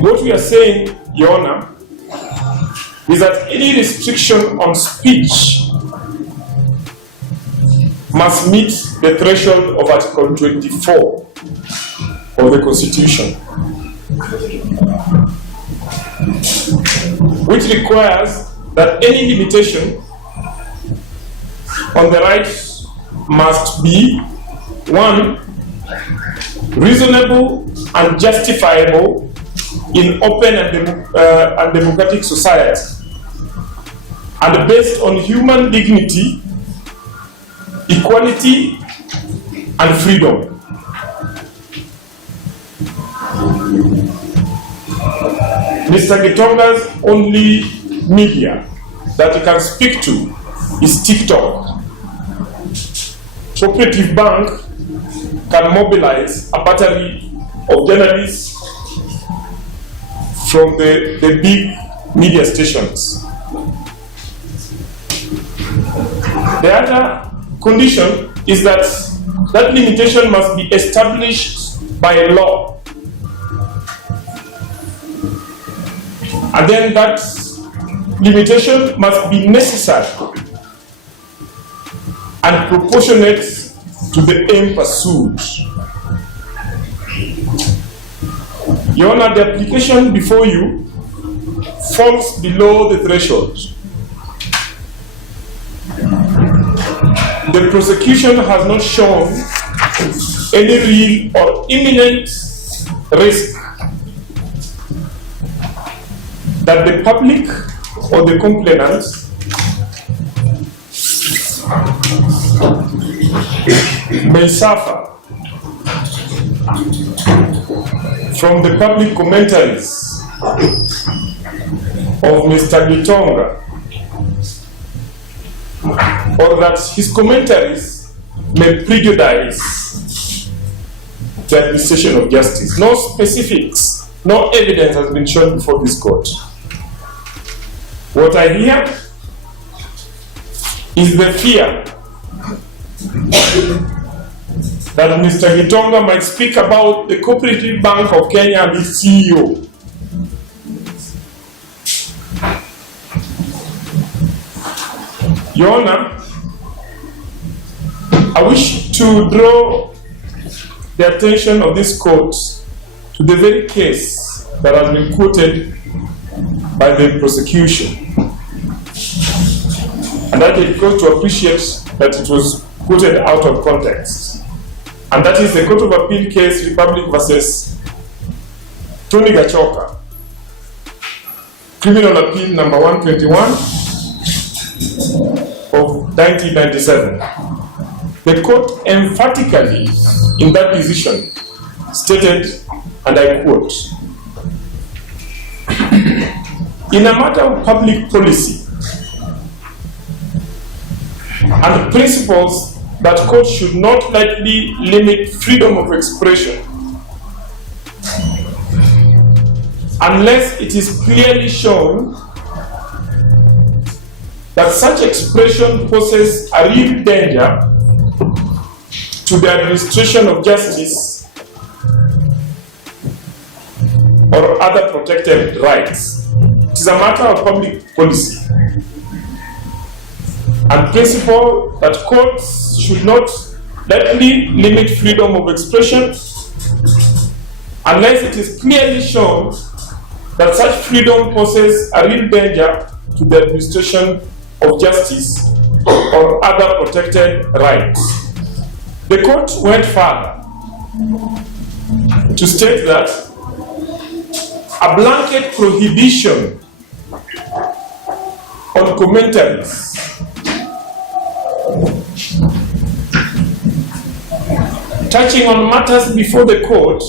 What we are saying, Your Honor, is that any restriction on speech must meet the threshold of Article 24 of the Constitution, which requires that any limitation on the right must be 1. Reasonable and justifiable in open and democratic society, and based on human dignity, equality, and freedom. Mr. Gitonga's only media that he can speak to is TikTok. Cooperative Bank can mobilize a battery of journalists from the big media stations. The other condition is that that limitation must be established by law. And then that limitation must be necessary and proportionate to the aim pursued. Your Honor, the application before you falls below the threshold. The prosecution has not shown any real or imminent risk that the public or the complainant may suffer from the public commentaries of Mr. Gitonga, or that his commentaries may prejudice the administration of justice. No specifics, no evidence has been shown before this court. What I hear is the fear that Mr. Gitonga might speak about the Cooperative Bank of Kenya and its CEO. Your Honor, I wish to draw the attention of this court to the very case that has been quoted by the prosecution. And that it goes to appreciate that it was quoted out of context. And that is the Court of Appeal case, Republic versus Tony Gachoka, Criminal Appeal number 121 of 1997. The court emphatically, in that decision, stated, and I quote, "In a matter of public policy and principles that courts should not lightly limit freedom of expression unless it is clearly shown that such expression poses a real danger to the administration of justice or other protected rights. It is a matter of public policy and principle that courts should not lightly limit freedom of expression unless it is clearly shown that such freedom poses a real danger to the administration of justice or other protected rights. The court went further to state that a blanket prohibition on commentaries touching on matters before the court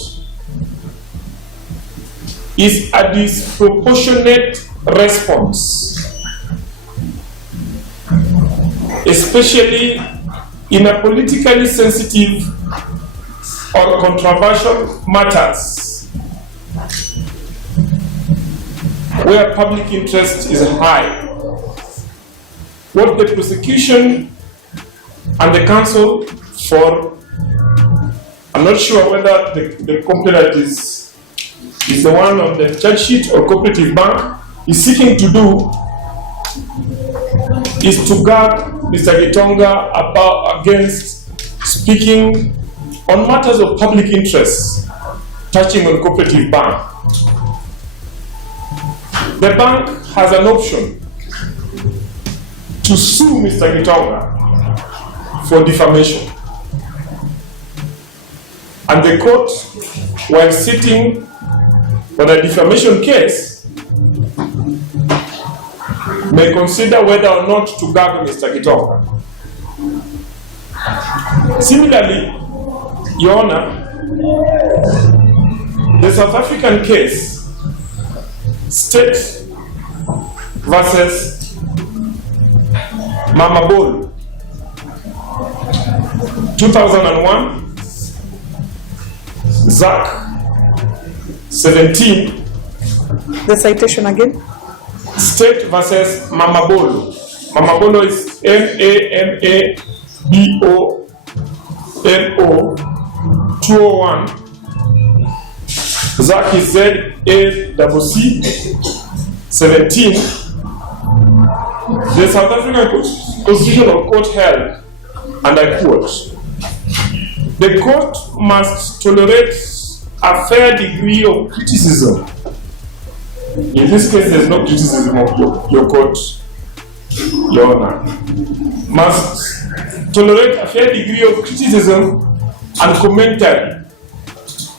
is a disproportionate response, especially in a politically sensitive or controversial matters where public interest is high. What the prosecution and the counsel for, I'm not sure whether the complainant is the one on the charge sheet or Cooperative Bank, is seeking to do is to guard Mr. GITONGA against speaking on matters of public interest touching on Cooperative Bank. The bank has an option to sue Mr. GITONGA for defamation. And the court, while sitting on a defamation case, may consider whether or not to gag Mr. GITONGA. Similarly, Your Honor, the South African case, State versus Mama Bolu, 2001, Zach 17. The citation again? State versus Mama Bolu. Mama Bolu is MAMABOLO 201. Zach is ZACC 17. The South African Constitutional Court held, and I quote, "The court must tolerate a fair degree of criticism." In this case, there's no criticism of your court, Your Honor. Must tolerate a fair degree of criticism and commentary,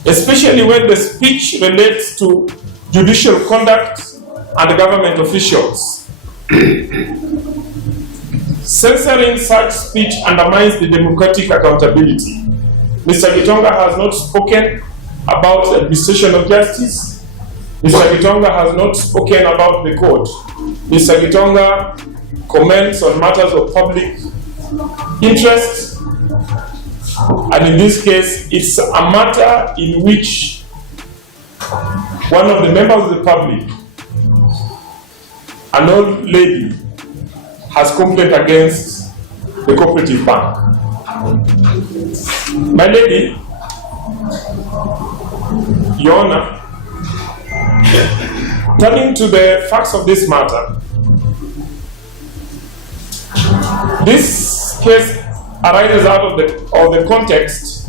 especially when the speech relates to judicial conduct and government officials. Censoring such speech undermines the democratic accountability. Mr. GITONGA has not spoken about the administration of justice. Mr. GITONGA has not spoken about the court. Mr. GITONGA comments on matters of public interest, and in this case, it's a matter in which one of the members of the public, an old lady, has complained against the Cooperative Bank. My lady, Your Honor, turning to the facts of this matter, this case arises out of the context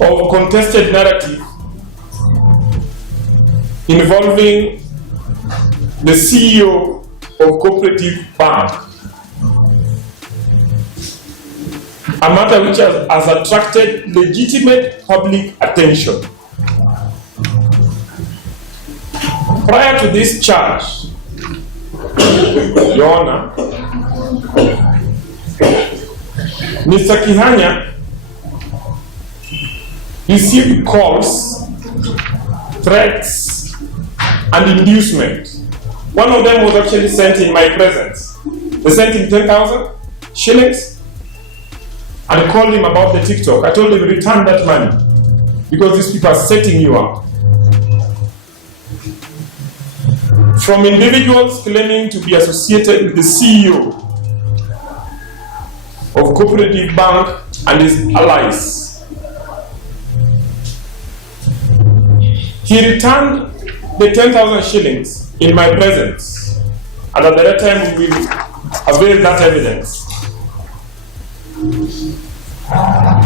of a contested narrative involving the CEO of Cooperative Bank, a matter which has attracted legitimate public attention. Prior to this charge, Your Honor, Mr. Kihanya received calls, threats, and inducement. One of them was actually sent in my presence. They sent him 10,000 shillings and called him about the TikTok. I told him, return that money because these people are setting you up. From individuals claiming to be associated with the CEO of Cooperative Bank and his allies. He returned the 10,000 shillings in my presence, and at that time we avail that evidence,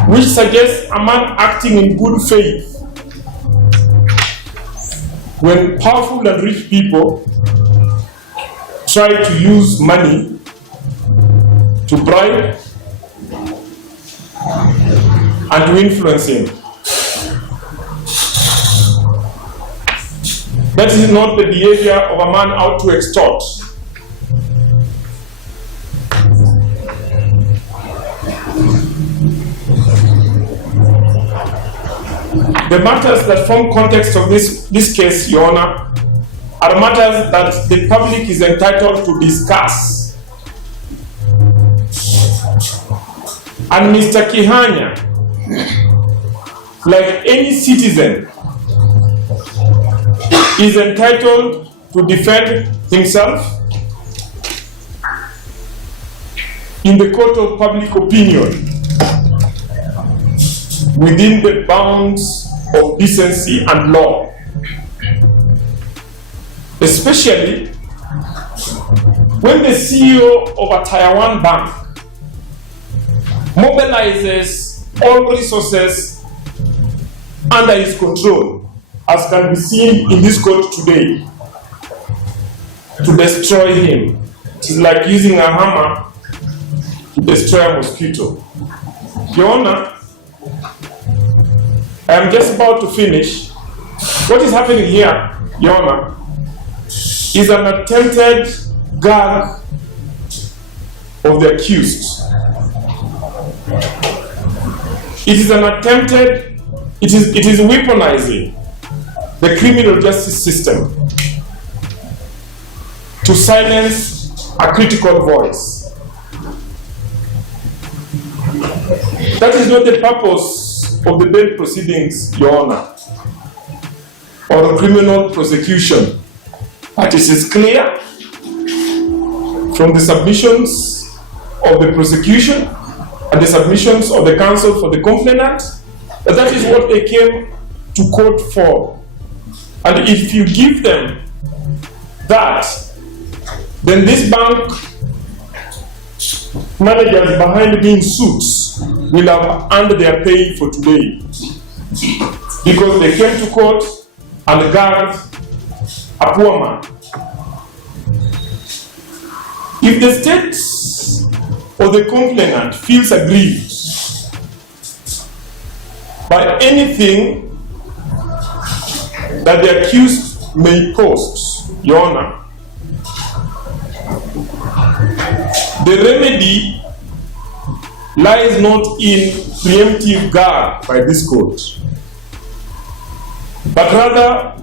which suggests a man acting in good faith when powerful and rich people try to use money to bribe and to influence him. That is not the behavior of a man out to extort. The matters that form context of this case, Your Honor, are matters that the public is entitled to discuss. And Mr. Kihanya, like any citizen, is entitled to defend himself in the court of public opinion within the bounds of decency and law, especially when the CEO of a Tier 1 bank mobilizes all resources under his control, as can be seen in this court today, to destroy him. It is like using a hammer to destroy a mosquito. Your Honor, I am just about to finish. What is happening here, Your Honor, is an attempted gag of the accused. It is an attempted, it is weaponizing the criminal justice system to silence a critical voice. That is not the purpose of the bail proceedings, Your Honor, or a criminal prosecution. But it is clear from the submissions of the prosecution and the submissions of the counsel for the complainant that that is what they came to court for. And if you give them that, then this bank managers behind me in suits will have earned their pay for today, because they came to court and gagged a poor man. If the state or the complainant feels aggrieved by anything that the accused may post, Your Honor, the remedy lies not in preemptive guard by this court, but rather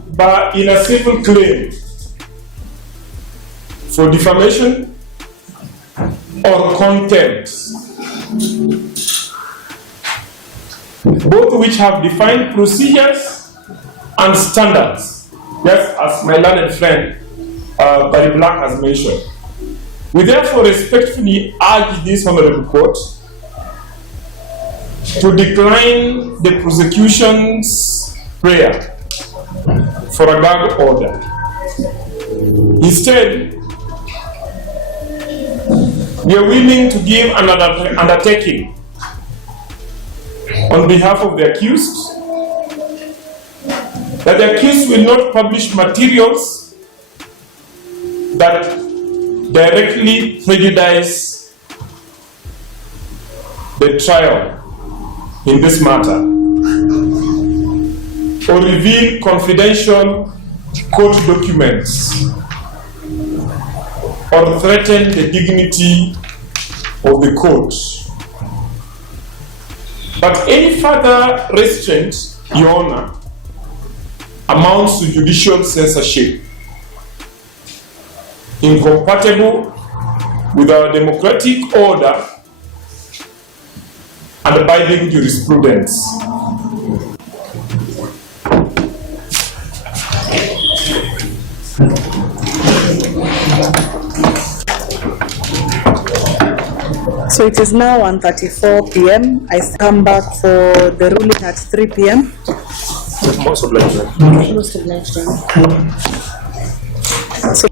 in a civil claim for defamation or contempt, both which have defined procedures and standards, just as my learned friend Barry Black has mentioned. We therefore respectfully urge this honorable court to decline the prosecution's prayer for a gag order. Instead, we are willing to give an undertaking on behalf of the accused that the accused will not publish materials that directly prejudice the trial in this matter, or reveal confidential court documents, or threaten the dignity of the court. But any further restraint, Your Honor, amounts to judicial censorship, incompatible with our democratic order and abiding jurisprudence. So it is now 1:34 p.m. I come back for the ruling at 3 p.m. Most of Most of lunchtime.